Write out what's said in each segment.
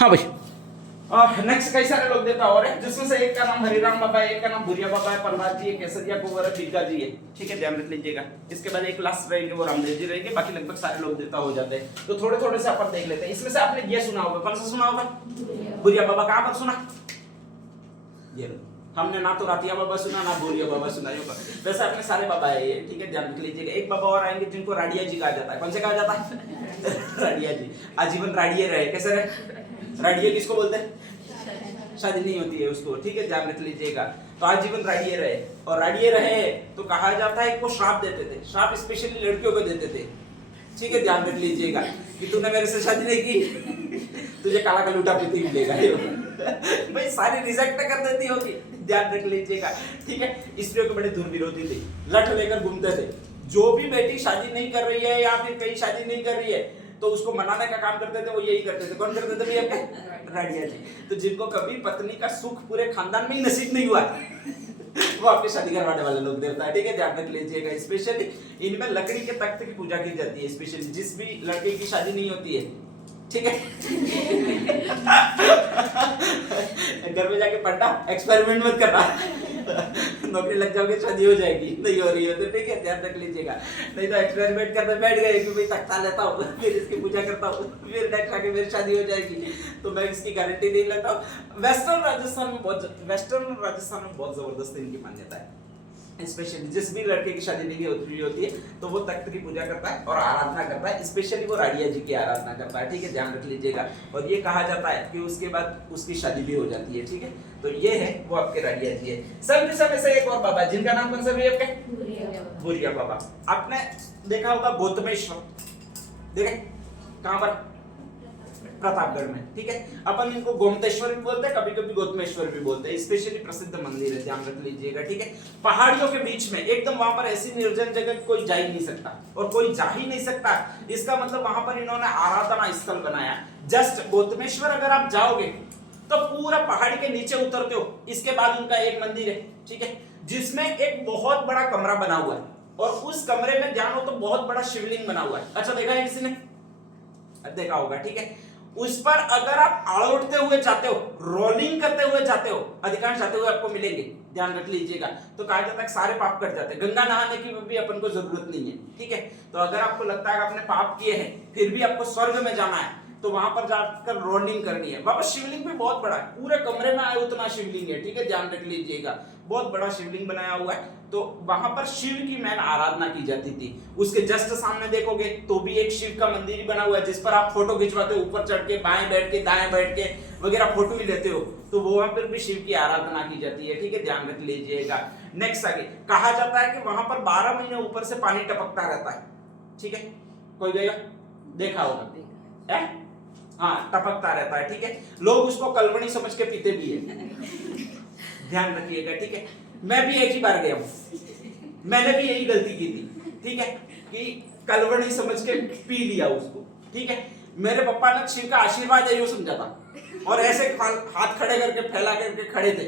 हाँ भाई, नेक्स्ट कई सारे लोग देता और है, जिसमें से एक का नाम हरिराम बाबा है, एक का नाम भुरिया बाबा है, प्रहलाद जी है, केसरिया कुंवर है, बिग्गा जी है। ठीक है, ध्यान रख लीजिएगा। इसके बाद एक लास्ट रहेंगे वो रामदेव जी रहेंगे, बाकी लगभग सारे लोग देता हो जाते हैं। तो थोड़े थोड़े से अपन देख लेते हैं। इसमें से आपने ये सुना होगा, कौन सा सुना होगा? भुरिया बाबा। कहां पर सुना? ये हमने ना तो रातिया बाबा सुना ना भुरिया बाबा सुना होगा। वैसे अपने सारे बाबा है ये। ठीक है, ध्यान रख लीजिएगा। एक बाबा और आएंगे जिनको राडिया जी कहा जाता है। कौन से कहा जाता है? राडिया जी। आजीवन राडिये रहे। कैसे रहे? राडिये किसको बोलते हैं? शादी नहीं होती है उसको। ठीक है, ध्यान रख लीजिएगा। तो आजीवन राडिये रहे, और राडिये रहे तो कहा जाता है कि वो श्राप देते थे। श्राप स्पेशली लड़कियों को देते थे। ठीक है, ध्यान रख लीजिएगा कि तूने मेरे से शादी नहीं की, तुझे काला कलूटा पीती मिलेगा। भाई सारी रिजेक्ट कर देती होगी। ध्यान रख लीजिएगा। ठीक है, स्त्रियों के बड़े दूर विरोधी थे, लठ लेकर घूमते थे। जो भी बेटी शादी नहीं कर रही है या फिर कहीं शादी नहीं कर रही है तो उसको मनाने का काम करते थे। वो यही करते थे। कौन करते थे भैया? राडिया जी। तो जिनको कभी पत्नी का सुख पूरे खानदान में ही नसीब नहीं हुआ वो आपके शादी करवाने वाले लोग देवता है। ठीक है, ध्यान रख लीजिएगा। स्पेशली इनमें लकड़ी के तख्त की पूजा की जाती है। स्पेशली जिस भी लड़के की शादी नहीं होती है, ठीक है, घर में जाके पढ़ना, एक्सपेरिमेंट मत करना। नौकरी लग जाओगे, शादी हो जाएगी। नहीं हो रही हो तो ठीक है, ध्यान रख लीजिएगा। नहीं तो एक्सपेरिमेंट करने बैठ गए कि भाई तख्ता लेता हूँ, फिर इसकी पूजा करता हूँ, फिर नेक्स्ट आके मेरी शादी हो जाएगी, तो मैं इसकी गारंटी नहीं लेता हूँ। वेस्टर्न राजस्थान में बहुत जबरदस्त इनकी मान्यता है। स्पेशली जिस भी लड़के की शादी नहीं होती है तो वो तख्त की पूजा करता है और आराधना करता है। स्पेशली वो राडिया जी की आराधना करता है। ठीक है, ध्यान रख लीजिएगा। और ये कहा जाता है कि उसके बाद उसकी शादी भी हो जाती है। ठीक है, तो ये है वो आपके राडिया जी है। सब के सब ऐसे एक और बाबा जिनका नाम कौन सा भी आपके? भुरिया बाबा। आपने देखा होगा गौतमेश्वर, देखे कहां पर? प्रतापगढ़ में। ठीक है, अपन इनको गोमतेश्वर भी बोलते हैं, कभी कभी गौतमेश्वर भी बोलते हैं। स्पेशली प्रसिद्ध मंदिर है, ध्यान रख लीजिएगा। ठीक है, पहाड़ियों के बीच में एकदम, वहां पर ऐसी निर्जन जगह कोई जा ही नहीं सकता और कोई जा ही नहीं सकता। इसका मतलब वहां पर इन्होंने आराधना स्थल बनाया। जस्ट गौतमेश्वर अगर आप जाओगे तो पूरा पहाड़ी के नीचे उतरते हो, इसके बाद उनका एक मंदिर है। ठीक है, जिसमें एक बहुत बड़ा कमरा बना हुआ है और उस कमरे में ध्यान हो तो बहुत बड़ा शिवलिंग बना हुआ है। अच्छा, देखा है किसी ने? देखा होगा। ठीक है, उस पर अगर आप आड़ोटते हुए जाते हो, रोलिंग करते हुए जाते हो, अधिकांश जाते हुए आपको मिलेंगे। ध्यान रख लीजिएगा। तो कहा जाता है सारे पाप कट जाते हैं। गंगा नहाने की भी अपन को जरूरत नहीं है। ठीक है, तो अगर आपको लगता है कि आपने पाप किए हैं फिर भी आपको स्वर्ग में जाना है तो वहां पर जाकर रोलिंग करनी है। वापस शिवलिंग भी बहुत बड़ा है, पूरे कमरे में आए उतना शिवलिंग है। ठीक है, ध्यान रख लीजिएगा। बहुत बड़ा शिवलिंग बनाया हुआ है। तो वहां पर शिव की मैन आराधना की जाती थी। उसके जस्ट सामने देखोगे तो भी एक शिव का मंदिर ही बना हुआ है, जिस पर आप फोटो खिंचवाते हो, ऊपर चढ़ के, बाएं बैठ के, दाएं बैठ के वगैरह फोटो ही लेते हो। तो वहां पर भी शिव की आराधना की जाती है। ठीक है, ध्यान रख लीजिएगा। नेक्स्ट आगे कहा जाता है कि वहां पर 12 महीने ऊपर से पानी टपकता रहता है। ठीक है, कोई गया देखा होगा? हाँ, टपकता रहता है। ठीक है, लोग उसको कलवणी समझ के पीते भी है। ध्यान रखिएगा। ठीक है, मैं भी एक ही बार गया हूं, मैंने भी यही गलती की थी। ठीक है, कि कलवणी समझ के पी लिया उसको। ठीक है, मेरे पापा ने शिव का आशीर्वाद है ये समझा था और ऐसे हाथ खड़े करके फैला करके खड़े थे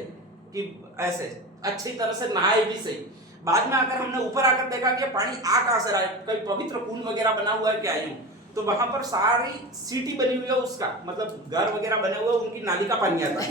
कि ऐसे अच्छी तरह से नहाए भी सही। बाद में आकर हमने ऊपर आकर देखा कि पानी आ कहां से रहा है, कोई पवित्र कुंड वगैरह बना हुआ है क्या यूं? तो वहां पर सारी सीटी बनी हुई है उसका, मतलब घर वगैरह बने हुए, उनकी नाली का पानी आता है।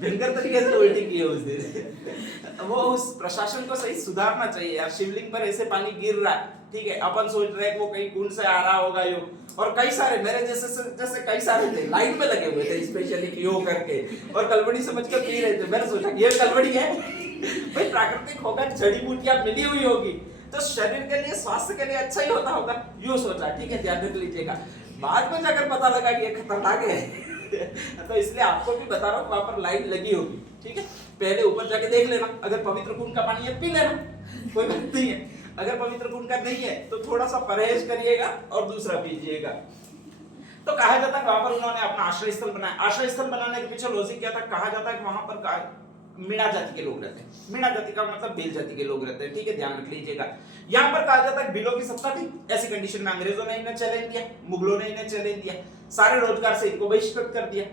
भयंकर तरीके से उल्टी की है उस दिन। वो उस प्रशासन को सही सुधारना चाहिए यार। शिवलिंग पर ऐसे पानी गिर रहा है। ठीक है, अपन सोच रहे हैं वो कहीं कुंड से आ रहा होगा यो, और कई सारे मेरे जैसे कई सारे थे, लाइन में लगे हुए थे स्पेशली यो करके और कलवड़ी समझ कर पी रहे थे। मैंने सोचा ये कलवड़ी है भाई, प्राकृतिक होगा, जड़ी बूटियां मिली हुई होगी तो शरीर के लिए, स्वास्थ्य के लिए अच्छा ही होता होगा, यूं सोचा। ठीक है, ध्यान रख लीजिएगा। बाद में जाकर पता लगा कि ये खतरनाक है। तो इसलिए आपको भी बता रहा हूँ, वहां पर लाइन लगी होगी। ठीक है, पहले ऊपर जाके देख लेना, अगर पवित्र कुंड का पानी है पी लेना, कोई बात नहीं है। अगर पवित्र कुंड का नहीं है तो थोड़ा सा परहेज करिएगा और दूसरा पीजिएगा। तो कहा जाता है वहां पर उन्होंने अपना आश्रय स्थल बनाया। आश्रय स्थल बनाने के पीछे लॉजिक क्या था? कहा जाता है कि वहां पर मीणा जाति के लोग रहते हैं। मीणा जाति का मतलब भील जाति के लोग रहते हैं। ठीक है, ध्यान रख लीजिएगा। यहाँ पर कहा जाता है भीलों की सत्ता थी। ऐसी कंडीशन में अंग्रेजों ने इन्हें चैलेंज दिया, मुगलों ने इन्हें चैलेंज दिया, सारे रोजगार से इनको बहिष्कृत कर दिया।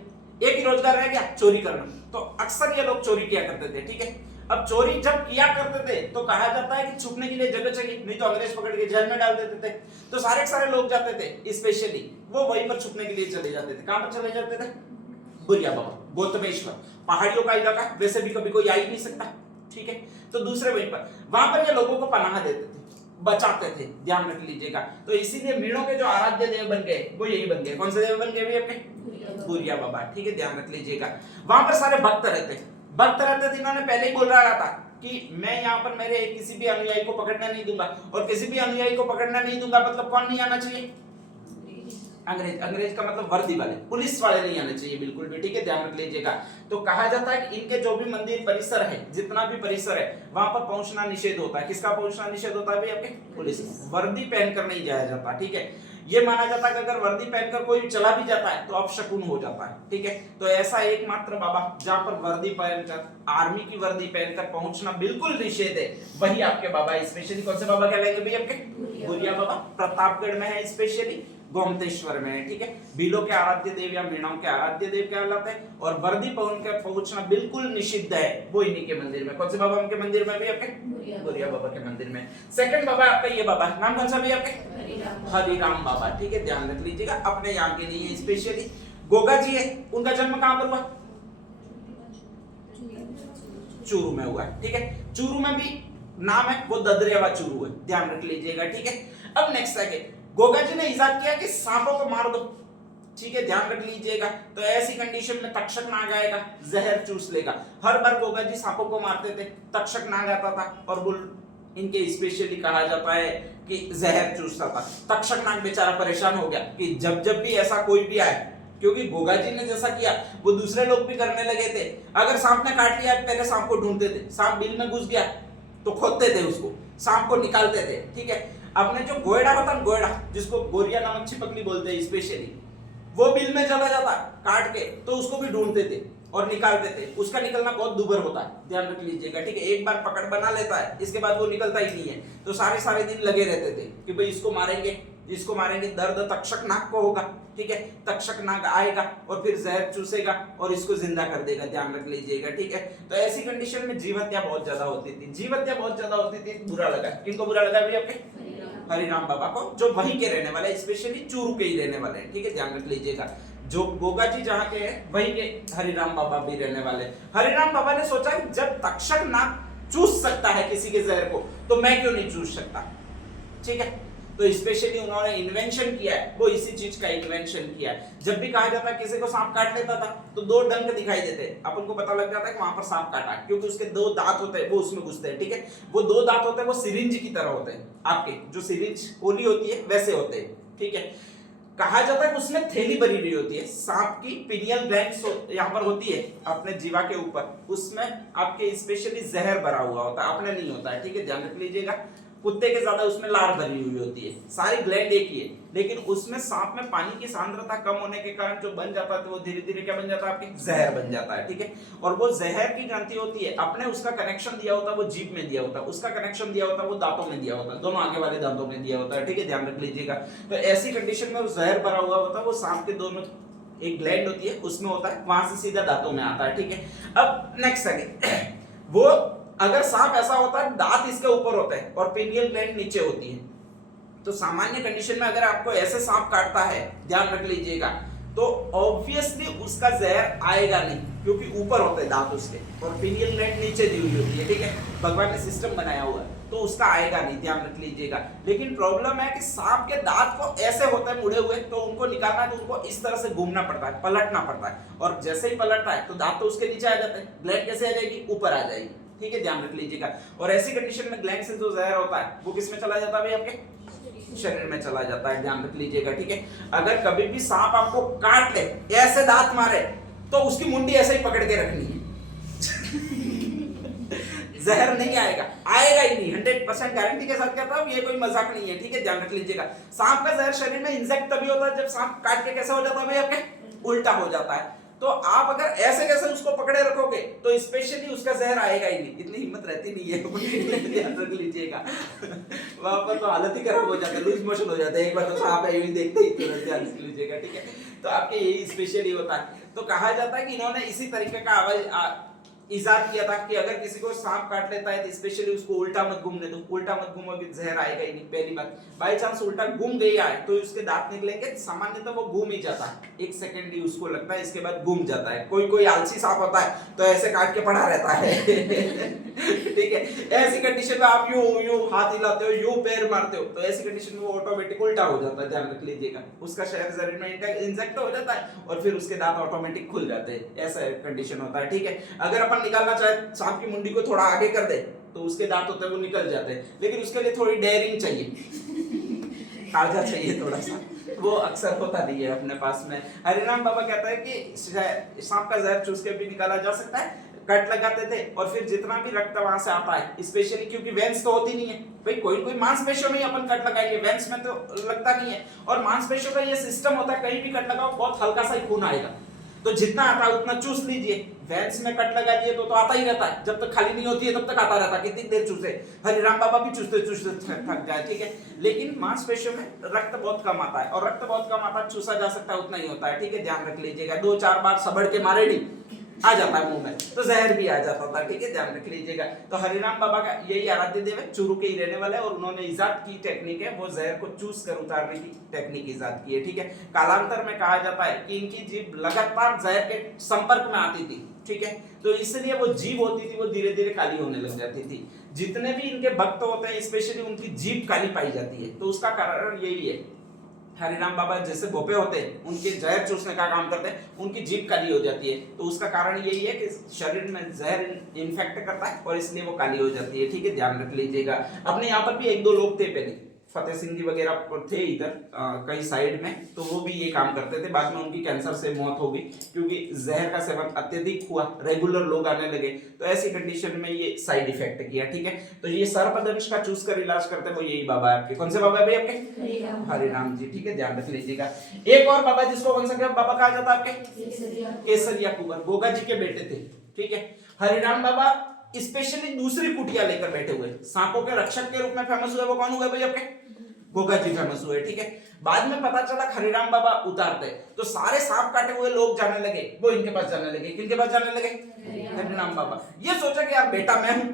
एक ही रोजगार रह गया, चोरी करना। तो अक्सर ये लोग चोरी किया करते थे। ठीक है, अब चोरी जब किया करते थे तो कहा जाता है कि छुपने के लिए जगह चाहिए, नहीं तो अंग्रेज पकड़ के जेल में डाल देते थे। तो सारे के सारे लोग जाते थे, स्पेशली वो वहीं पर छुपने के लिए चले जाते थे। कहां पर चले जाते थे? बुरिया बाबा, गौतमेश्वर, पहाड़ियों का इलाका, वैसे भी कभी कोई आ ही नहीं सकता, ठीक है। तो दूसरे वहीं पर, वहां पर ये लोगों को पनाह देते थे, बचाते थे, ध्यान रख लीजिएगा। तो इसीलिए मीणों के जो आराध्य देव बन गए वो यही बन गए। कौन से देव बन गए भी अपने? बुरिया बाबा, ठीक है, ध्यान रख लीजिएगा। वहां पर सारे भक्त रहते थे। इन्होंने पहले ही बोल रहा था कि मैं यहाँ पर मेरे किसी भी अनुयायी को पकड़ना नहीं दूंगा, और किसी भी अनुयायी को पकड़ना नहीं दूंगा मतलब कौन नहीं आना चाहिए? अंग्रेज का मतलब वर्दी वाले, पुलिस वाले नहीं आने चाहिए बिल्कुल भी, ठीक है, ध्यान रख लीजिएगा। तो कहा जाता है कि इनके जो भी मंदिर परिसर है, जितना भी परिसर है, वहां पर पहुंचना निषेध होता है। किसका पहुंचना निषेध होता है भाई? आपके पुलिस, वर्दी पहनकर नहीं जाया जाता, ठीक है। ये माना जाता है कि अगर वर्दी पहनकर कोई चला भी जाता है तो अपशकुन हो जाता है, ठीक है। तो ऐसा एकमात्र बाबा जहां पर वर्दी पहनकर, आर्मी की वर्दी पहनकर पहुंचना बिल्कुल निषेध है, वही आपके बाबा। स्पेशली कौन से बाबा कहलाएंगे भाई? आपके बुरिया बाबा। प्रतापगढ़ में है, स्पेशली गोमतेश्वर में है, ठीक है। भीलों के आराध्य देव या मीणाओं के आराध्य देव कहलाते हैं, और वर्दी पहन कर पहुंचना बिल्कुल निषिद्ध है, वो इन्हीं के मंदिर में। कौन से बाबा के मंदिर में भी? आपके बुरिया बाबा के मंदिर में। सेकंड बाबा आपका ये बाबा, नाम कौन सा भी आपके? हरिराम बाबा, ठीक है, ध्यान रख लीजिएगा, अपने यहाँ के लिए स्पेशली। गोगा जी है, उनका जन्म कहां पर हुआ? चूरू में हुआ है, ठीक है। चूरू में भी नाम है वो ददरेवा चूरू है, ध्यान रख लीजिएगा, ठीक है। अब नेक्स्ट आगे, गोगा जी ने इजाद किया कि सांपों को मार दो, ठीक है, ध्यान रख लीजिएगा। तो ऐसी कंडीशन में तक्षक नाग आएगा, जहर चूस लेगा। हर बार गोगा जी सांपों को मारते थे, तक्षक नाग आता था और वो इनके स्पेशली कहा जाता है कि जहर चूसता था। तक्षक नाग बेचारा परेशान हो गया कि जब जब भी ऐसा कोई भी आए, क्योंकि गोगा जी ने जैसा किया वो दूसरे लोग भी करने लगे थे। अगर सांप ने काट लिया, पहले सांप को ढूंढते थे, सांप बिल में घुस गया तो खोदते थे उसको, सांप को निकालते थे, ठीक है। अपने जो गोयड़ा होता है, गोयड़ा जिसको गोरिया नामक छिपकली बोलते हैं स्पेशली, वो बिल में चला जाता काट के, तो उसको भी ढूंढते थे और निकालते थे। उसका निकलना बहुत दुभर होता है, ध्यान रख लीजिएगा, ठीक है। एक बार पकड़ बना लेता है, इसके बाद वो निकलता ही नहीं है। तो सारे सारे दिन लगे रहते थे कि भाई इसको मारेंगे, इसको मारेंगे, दर्द तक्षक नाग को होगा, ठीक है। तक्षक नाग आएगा और फिर जहर चूसेगा और इसको जिंदा कर देगा, ध्यान रख लीजिएगा, ठीक है। तो ऐसी कंडीशन में जीव हत्या बहुत ज्यादा होती थी, जीव हत्या बहुत ज्यादा होती थी। बुरा लगा, किनको बुरा लगा भी? आपके हरिराम बाबा को, जो वहीं के रहने वाले, स्पेशली चूरू के ही रहने वाले हैं, ठीक है, ध्यान रख लीजिएगा। जो गोगा जी जहाँ के हैं वहीं के हरिराम बाबा भी रहने वाले। हरिराम बाबा ने सोचा जब तक्षक नाग चूस सकता है किसी के जहर को, तो मैं क्यों नहीं चूस सकता, ठीक है। तो स्पेशली उन्होंने इन्वेंशन किया है, वो इसी चीज का इन्वेंशन किया है। जब भी कहा जाता है किसी को सांप काट लेता था तो दो डंक दिखाई देते, अपन को पता लग जाता है कि वहां पर सांप काटा, क्योंकि उसके दो दांत होते हैं, वो उसमें घुसते हैं, ठीक है। वो दो दांत होते हैं, वो सिरिंज की तरह होते हैं, आपके जो सिरिंज गोली होती है वैसे होते हैं, ठीक है। कहा जाता है कि उसमें थैली भरी हुई होती है, सांप की पिनियल ग्लैंड्स यहाँ पर होती है अपने जीवा के ऊपर, उसमें आपके स्पेशली जहर भरा हुआ होता है, अपने नहीं होता है, ठीक है, ध्यान रख लीजिएगा। कुत्ते के ज्यादा उसमें लार भरी हुई होती है, सारी ग्लैंड एक ही है, लेकिन उसमें सांप में पानी की सांद्रता कम होने के कारण जो बन जाता है तो वो धीरे धीरे क्या बन जाता है? आपकी जहर बन जाता है, ठीक है। और वो जहर की ग्रंथि होती है, अपने उसका कनेक्शन दिया होता है वो जीभ में दिया होता है, उसका कनेक्शन दिया होता है वो दांतों में दिया होता है, दोनों आगे वाले दांतों में दिया होता है, ठीक है, ध्यान रख लीजिएगा। तो ऐसी कंडीशन में वो जहर भरा हुआ होता है, वो सांप के दोनों एक ग्लैंड होती है उसमें होता है, वहां से सीधा दांतों में आता है, ठीक है। अब नेक्स्ट आगे, वो अगर सांप ऐसा होता है दांत इसके ऊपर होते हैं और पिनियल ग्लैंड नीचे होती है, तो सामान्य कंडीशन में अगर आपको ऐसे सांप काटता है, ध्यान रख लीजिएगा, तो ऑब्वियसली उसका जहर आएगा नहीं, क्योंकि ऊपर होते हैं दांत उसके और पिनियल ग्लैंड नीचे दी हुई होती है, ठीक है, भगवान ने सिस्टम बनाया हुआ है, तो उसका आएगा नहीं, ध्यान रख लीजिएगा। लेकिन प्रॉब्लम है कि सांप के दांत को ऐसे होते हैं मुड़े हुए, तो उनको निकालना है तो उनको इस तरह से घूमना पड़ता है, पलटना पड़ता है, और जैसे ही पलटता है तो दांत तो उसके नीचे आ जाते हैं, ग्लैंड कैसे आ जाएगी? ऊपर आ जाएगी, ठीक है, ध्यान रख लीजिएगा। और ऐसी कंडीशन में ग्लैंड से जो जहर होता है वो किस में चला जाता है भाई? आपके शरीर में चला जाता है, ध्यान रख लीजिएगा, ठीक है। अगर कभी भी सांप आपको काट ले, ऐसे दांत मारे, तो उसकी मुंडी ऐसे ही पकड़ के रखनी है जहर नहीं आएगा, आएगा ही नहीं, 100% गारंटी के साथ कहता हूं, ये कोई मजाक नहीं है, ठीक है, ध्यान रख लीजिएगा। सांप का जहर शरीर में इंजेक्ट तभी होता है जब सांप काट के कैसा हो जाता है भाई? आपके उल्टा हो जाता है। तो आप अगर ऐसे कैसे उसको पकड़े रखोगे तो स्पेशली उसका जहर आएगा ही नहीं, इतनी हिम्मत रहती नहीं है, ध्यान रख लीजिएगा। वहां पर तो हालत ही खराब हो जाता है, लूज मोशन हो जाता है, एक बार तो सांप है देखते ही तुरंत, ध्यान रख लीजिएगा, ठीक है। तो आपके यही स्पेशली होता है। तो कहा जाता है कि इन्होंने इसी तरीके का इजाद किया था कि अगर किसी को सांप काट लेता है तो स्पेशली उसको उल्टा मत घूमने दो, उल्टा मत घूमोगे जहर आएगा ही नहीं। पहली बात, बाई चांस उल्टा घूम गया है तो उसके दांत निकलेंगे, सामान्यतः वो घूम ही जाता है, 1 सेकंड ही उसको लगता है, इसके बाद घूम जाता है। कोई कोई आलसी सांप होता है तो ऐसे काट के पड़ा रहता है ठीक है, ऐसी कंडीशन में आप यूं हाथ हिलाते हो, यूं पैर मारते हो, तो ऐसी कंडीशन में वो ऑटोमेटिक उल्टा हो जाता है, ध्यान रख लीजिएगा। उसका शहर शरीर में इंजेक्ट हो जाता है और फिर उसके दांत ऑटोमेटिक खुल जाते हैं, ऐसा कंडीशन होता है। ठीक है, अगर अपन निकालना चाहे सांप की मुंडी को थोड़ा आगे कर दे तो उसके दांत होते हैं वो निकल जाते हैं, लेकिन उसके लिए थोड़ी डेयरिंग चाहिए, कागजा चाहिए थोड़ा सा, वो अक्सर होता नहीं है अपने पास में। हरिराम बाबा कहता है कि सांप का जहर चूस के भी निकाला जा सकता है, कट लगाते थे और फिर जितना भी रक्त वहां से आता है, स्पेशली क्योंकि वेंस तो होती नहीं है भाई, कोई मांसपेशियों में ही अपन कट लगाएंगे, वेंस में तो लगता नहीं है, और मांसपेशियों का ये सिस्टम होता है कहीं भी कट लगाओ बहुत हल्का सा ही खून आएगा, तो जितना आता है उतना चूस लीजिए। वेंस में कट लगा दिए तो आता ही रहता है, जब तक खाली नहीं होती है तब तक आता रहता है, कितनी देर चूसे, हरिराम बाबा भी चूसते चूसते थक जाए। ठीक है, लेकिन मांसपेशियों में रक्त बहुत कम आता है, और रक्त बहुत कम आता है, चूसा जा सकता है उतना ही होता है। ठीक है, ध्यान रख लीजिएगा, 2-4 बार सबड़ के मारे नहीं आ जाता है मुंह में, तो जहर भी आ जाता था। ठीक है, ध्यान रख लीजिएगा। तो हरिराम बाबा का यही आराध्य देव है, चूरू के ही रहने वाले, और उन्होंने इजाद की टेक्निक है, वो जहर को चूस कर उतारने की टेक्निक इजाद की है। ठीक है, कालांतर में कहा जाता है कि इनकी जीभ लगातार जहर के संपर्क में आती थी। ठीक है, तो इसलिए वो जीभ होती थी वो धीरे धीरे काली होने लग जाती थी। जितने भी इनके भक्त होते हैं स्पेशली उनकी जीभ काली पाई जाती है, तो उसका कारण यही है। हरिराम बाबा जैसे भोपे होते हैं, उनके जहर चूसने का काम करते हैं, उनकी जीभ काली हो जाती है, तो उसका कारण यही है कि शरीर में जहर इन्फेक्ट करता है और इसलिए वो काली हो जाती है। ठीक है, ध्यान रख लीजिएगा। अपने यहाँ पर भी 1-2 लोग थे पहले, फतेह सिंह जी वगैरह थे इधर कई साइड में, तो वो भी ये काम करते थे, बाद में उनकी कैंसर से मौत हो गई क्योंकि जहर का सेवन अत्यधिक हुआ, रेगुलर लोग आने लगे, तो ऐसी कंडीशन में ये साइड इफेक्ट किया। ठीक है, तो ये सर्पदंश का चूस कर इलाज करते हैं वो यही बाबा है आपके। कौन से बाबा है भाई आपके? हरिराम जी। ठीक है, ध्यान रख लीजिएगा। एक और बाबा जिसको कौन सा बाबा कहा जाता है आपके? केसरिया कुंवर, गोगा जी के बेटे थे। ठीक है, हरिराम बाबा स्पेशली दूसरी कुटिया लेकर बैठे हुए, सांपों के रक्षक के रूप में फेमस हुए, वो कौन हुए भाई आपके? गोगा जी फेमस हुए। ठीक है, बाद में पता चला हरिराम बाबा उतारते, तो सारे सांप काटे हुए लोग जाने लगे, वो इनके पास जाने लगे। किनके पास जाने लगे? हरिराम बाबा। ये सोचा कि यार बेटा मैं हूं,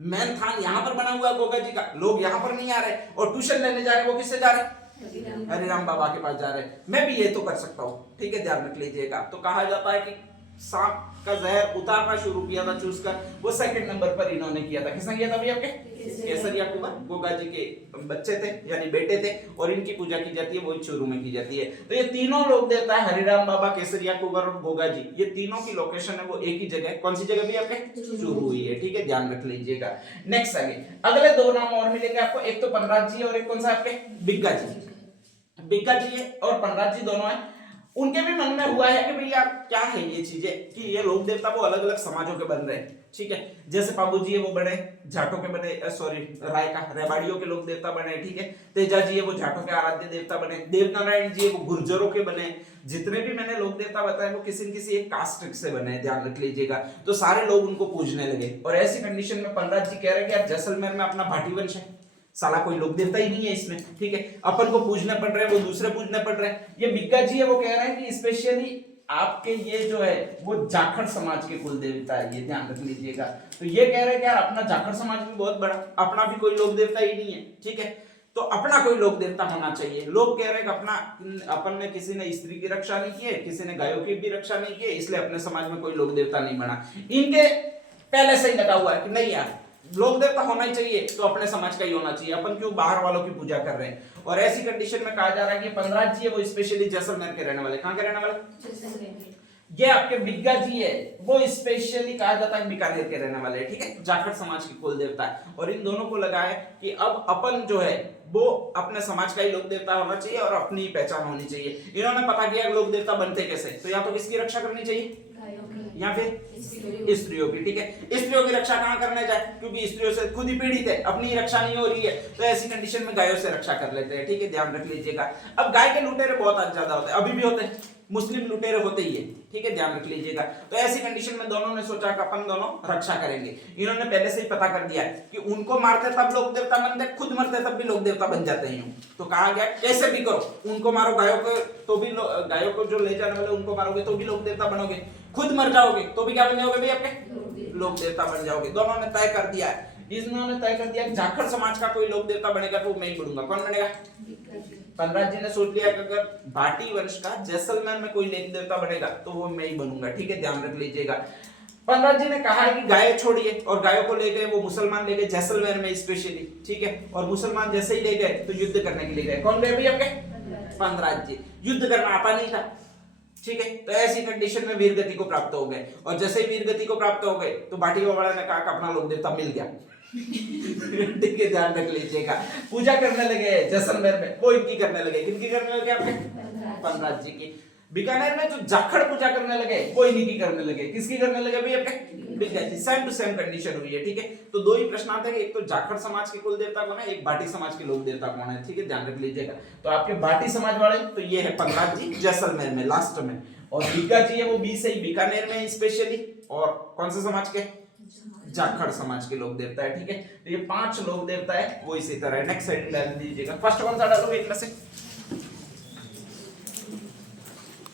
मैन थान यहाँ पर बना हुआ गोगा जी का, लोग यहाँ पर नहीं आ रहे, और ट्यूशन लेने जा रहे, वो किससे जा रहे? हरिराम बाबा के पास जा रहे, मैं भी ये तो कर सकता हूँ। ठीक है, ध्यान रख लीजिएगा। तो कहा जाता है कि सांप का जहर उतारना शुरू किया था चूस कर, वो 2nd नंबर पर इन्होंने किया था। किसने किया था भैया आपके? केसरिया कुंवर, गोगा जी के बच्चे थे यानी बेटे थे, और इनकी पूजा की जाती है वो चूरू में की जाती है। तो ये तीनों लोग देवता है, हरिराम बाबा, केसरिया कुंवर और गोगा जी, ये तीनों की लोकेशन है वो एक ही जगह। कौन सी जगह भी आपके? चूरू हुई है। ठीक है, ध्यान रख लीजिएगा। नेक्स्ट आगे अगले 2 नाम और मिलेंगे आपको, एक तो पनराज जी और एक कौन सा आपके? बिग्गा जी। बिग्गा जी और पनराज जी दोनों है। उनके भी मन में हुआ है कि भैया क्या है ये चीजें कि ये लोक देवता वो अलग अलग समाजों के बन रहे हैं। ठीक है, जैसे पाबू जी है वो बने जाटों के बने, सॉरी राय का रेवाड़ियों के लोक देवता बने। ठीक है, तेजा जी है वो जाटों के आराध्य देवता बने, देवनारायण जी है वो गुर्जरों के बने। जितने भी मैंने लोक देवता बताए वो किसी न किसी एक कास्ट से बने, ध्यान रख लीजिएगा। तो सारे लोग उनको पूजने लगे, और ऐसी कंडीशन में पनराज जी कह रहे कि यार जैसलमेर में अपना भाटी वंश है, साला कोई लोक देवता ही नहीं है इसमें। ठीक है, अपन को पूजने पड़ रहे हैं, वो दूसरे पूजने पड़ रहे हैं। ये बिग्गा जी है वो कह रहे हैं कि स्पेशली आपके ये जो है वो जाखड़ समाज के कुल देवता है, ये ध्यान रख लीजिएगा। तो ये कह रहे हैं कि यार अपना जाखड़ समाज भी बहुत बड़ा, अपना भी कोई लोक देवता ही नहीं है। ठीक है, तो अपना कोई लोक देवता होना चाहिए। लोग कह रहे हैं कि अपना अपन में किसी ने स्त्री की रक्षा नहीं की है, किसी ने गायों की भी रक्षा नहीं की है, इसलिए अपने समाज में कोई लोक देवता नहीं बना। इनके पहले से ही लगा हुआ है कि नहीं यार लोक देवता होना ही चाहिए, तो अपने समाज का ही होना चाहिए, अपन क्यों बाहर वालों की पूजा कर रहे हैं। और ऐसी कंडीशन में कहा जा रहा है कि पनराज जी है वो स्पेशली जैसलमेर के रहने वाले। कहां के रहने वाले? ये आपके बिग्गा जी है वो स्पेशली कहा जाता है बीकानेर के रहने वाले। ठीक है, जाखड़ समाज की कुल देवता है, और इन दोनों को लगा है कि अब अपन जो है वो अपने समाज का ही लोक देवता होना चाहिए और अपनी पहचान होनी चाहिए। इन्होंने पता किया लोक देवता बनते कैसे, तो या तो किसकी रक्षा करनी चाहिए या फिर स्त्रियों की। ठीक है, स्त्रियों की रक्षा कहां करने जाए, क्योंकि स्त्रियों से खुद ही पीड़ित है, अपनी रक्षा नहीं हो रही है, तो ऐसी कंडीशन में गायों से रक्षा कर लेते हैं। ठीक है, ध्यान रख लीजिएगा। अब गाय के लुटेरे बहुत ज्यादा होते हैं, अभी भी होते हैं, मुस्लिम लुटेरे होते ही है। ठीक है, ध्यान रख लीजिएगा। तो ऐसी कंडीशन में दोनों ने सोचा कि अपन दोनों रक्षा करेंगे। इन्होंने पहले से ही पता कर दिया कि उनको मारते तब लोक देवता बनते, खुद मरते तब भी लोक देवता बन जाते हैं। तो कहा गया कैसे भी करो, उनको मारो, गायों को तो भी, गायों को जो ले जाने वाले उनको मारोगे तो भी लोक देवता बनोगे, खुद मर जाओगे तो भी क्या बन जाओगे भाई आपके लोक देवता बन जाओगे। दोनों ने तय कर दिया है, इन्होंने तय कर दिया जाखड़ समाज का कोई लोक देवता बनेगा तो मैं ही बनूंगा। कौन बनेगा? पनराज जी ने सोच लिया कि अगर भाटी वंश का जैसलमेर में कोई लोक देवता बनेगा तो वो मैं ही बनूंगा। ठीक है, ध्यान रख लीजिएगा। पनराज जी ने कहा है कि गाय छोड़िए, और गायों को ले गए, वो मुसलमान ले गए जैसलमेर में स्पेशली। ठीक है, और मुसलमान जैसे ही ले गए तो युद्ध करने के लिए गए। कौन गए भाई आपके? पनराज जी। युद्ध करना आता नहीं था। ठीक है, तो ऐसी कंडीशन में वीर गति को प्राप्त हो गए, और जैसे ही वीर गति को प्राप्त हो गए तो भाटी वाला ने कहा कि अपना लोक देवता मिल गया। ठीक है, ध्यान रख लीजिएगा। पूजा करने लगे जैसलमेर में, वो इनकी करने लगे। किनकी करने लगे आपके? पनराज जी की। बीकानेर में जो जाखड़ पूजा करने लगे वो इन्हीं की करने लगे। किसकी करने लगे भाई आपके? सेम टू सेम कंडीशन हुई है। ठीक है, तो दो ही प्रश्न आते हैं, एक तो जाखड़ समाज के कुल देवता कौन है, एक भाटी समाज के लोक देवता कौन है। ठीक है, ध्यान रख लीजिएगा। तो आपके भाटी समाज वाले तो ये है पनराज जी जैसलमेर में लास्ट में, और बीका जी है वो बी से ही बीकानेर में स्पेशली, और कौन से समाज के? जाखड़ समाज के लोक देवता है। ठीक है, तो ये 5 लोक देवता है वो इसी तरह। नेक्स्ट साइड डाल दीजिएगा। फर्स्ट कौन सा डालोगे इनमें से?